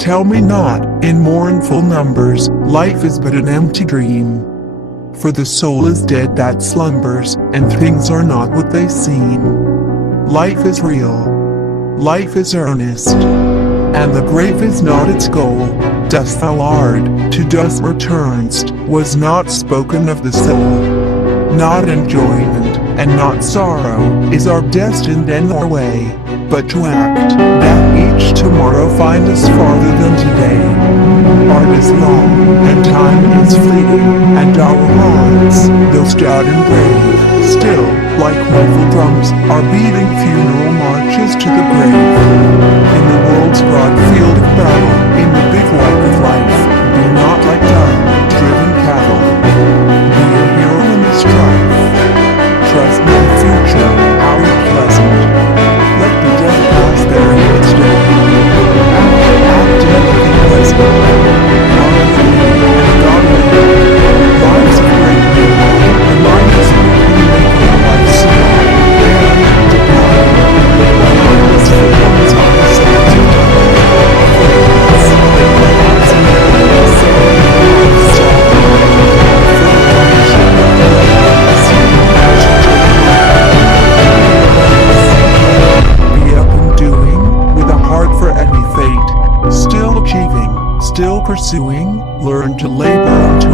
Tell me not, in mournful numbers, life is but an empty dream. For the soul is dead that slumbers, and things are not what they seem. Life is real. Life is earnest. And the grave is not its goal. Dust thou art, to dust returnst, was not spoken of the soul. Not enjoyment, and not sorrow, is our destined end or way, but to act, that each tomorrow find us farther than today. Art is long, and time is fleeting, and our hearts, though stout and brave, still, like rifle drums, are beating funeral marches to the grave. In the world's broad field of battle, in the bivouac of life, be not like time-driven cattle. Be a hero in the strife. Trust no future, how pleasant. Let the dead pass there in its day. Act in everything present. Not of the and God made. Lives of great men remind us of who make our life so long, and depart. Remind us for one's eyes and to die. For us, they perhaps never say, stop. Be up and doing, with a heart for any fate. Still achieving, still pursuing, learn to labor unto